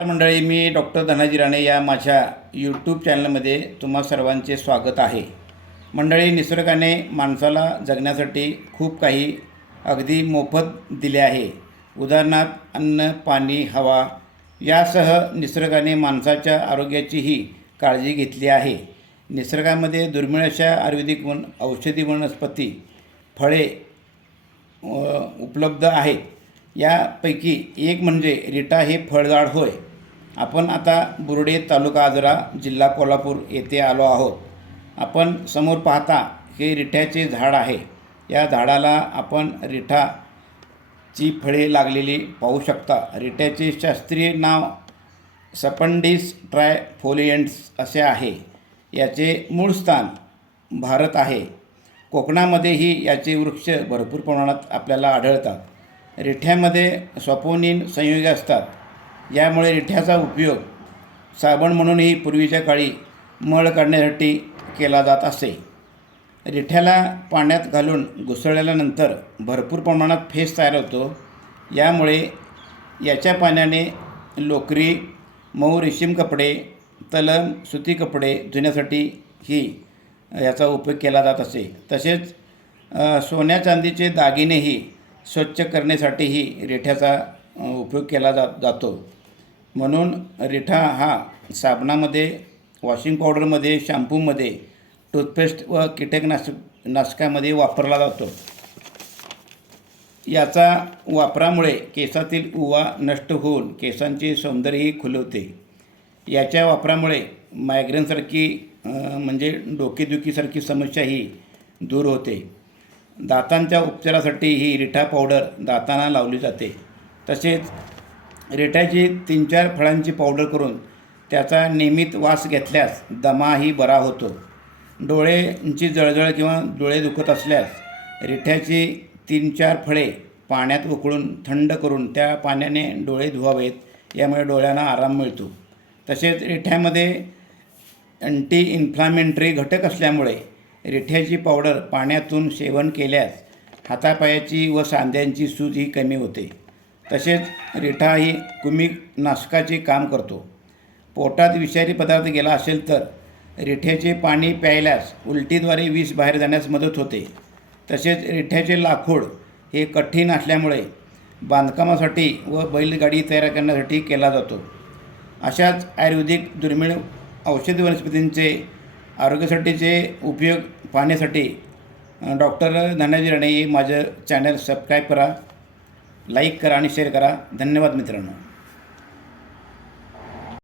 मंडळी मी डॉक्टर धनाजी राणे या माझ्या यूट्यूब चॅनलमध्ये तुम्हा सर्वांचे स्वागत आहे. मंडळी निसर्गाने माणसाला जगण्यासाठी खूप काही अगदी मोफत दिले आहे. उदाहरणार्थ अन्न पाणी हवा यासह निसर्गाने माणसाच्या आरोग्याचीही काळजी घेतली आहे. निसर्गामध्ये दुर्मिळ अशा आयुर्वेदिक वन औषधी वनस्पती फळे उपलब्ध आहेत. यापैकी एक म्हणजे रिटा हे फळझाड होय. आपण आता बुरडे तालुका आजरा जिल्हा कोल्हापूर येथे आलो आहोत. आपण समोर पाहता हे रिठ्याचे झाड आहे. या झाडाला आपण रिठाची फळे लागलेली पाहू शकता. रिठ्याचे शास्त्रीय नाव सपंडिस ट्रायफोलियंट्स असे आहे. याचे मूळ स्थान भारत आहे. कोकणामध्येही याचे वृक्ष भरपूर प्रमाणात आपल्याला आढळतात. रिठ्यामध्ये स्वपोनिन संयुगे असतात. यामुळे रिठ्याचा उपयोग साबण म्हणूनही पूर्वीच्या काळी मळ काढण्यासाठी केला जात असे. रिठ्याला पाण्यात घालून घुसळल्यानंतर भरपूर प्रमाणात फेस तयार होतो. यामुळे याच्या पाण्याने लोकरी मऊ रेशीम कपडे तलम सुती कपडे धुण्यासाठी ही याचा उपयोग केला जात असे. तसेच सोन्या चांदीचे दागिनेही स्वच्छ करण्यासाठीही रिठ्याचा उपयोग केला जात जातो. म्हणून रिठा हा साबणामध्ये वॉशिंग पावडरमध्ये शॅम्पूमध्ये टूथपेस्ट व कीटकनाशक नाशकामध्ये वापरला जातो. याचा वापरामुळे केसातील उवा नष्ट होऊन केसांचे सौंदर्यही खुलवते याच्या वापरामुळे मायग्रेनसारखी म्हणजे डोकेदुखीसारखी समस्याही दूर होते. दातांच्या उपचारासाठी ही रिठा पावडर दातांना लावली जाते. तसेच रिठाची तीन चार फळांची पावडर करून त्याचा नियमित वास घेतल्यास दमाही बरा होतो. डोळ्यांची जळजळ किंवा डोळे दुखत असल्यास रिठ्याची तीन चार फळे पाण्यात उकळून थंड करून त्या पाण्याने डोळे धुवावेत यामुळे डोळ्यांना आराम मिळतो. तसेच रिठ्यामध्ये अँटी इन्फ्लामेंटरी घटक असल्यामुळे रिठ्याची पावडर पाण्यातून सेवन केल्यास हातापायाची व सांध्यांची सूज ही कमी होते. तसेच रिठा ही कुमी नाशकाचे काम करतो. पोटात विषारी पदार्थ गेला असेल तर रिठ्याचे पाणी प्यायल्यास उलटीद्वारे विष बाहेर जाण्यास मदत होते. तसेच रिठ्याचे लाकूड हे कठीण असल्यामुळे बांधकामासाठी व बैलगाडी तयार करण्यासाठी केला जातो. अशाच आयुर्वेदिक दुर्मिळ औषधी वनस्पतींचे आरोग्यासाठीचे उपयोग पाहण्यासाठी डॉक्टर धनाजी राणे हे माझं चॅनल सबस्क्राईब करा. लाईक करा आणि शेअर करा. धन्यवाद मित्रांनो.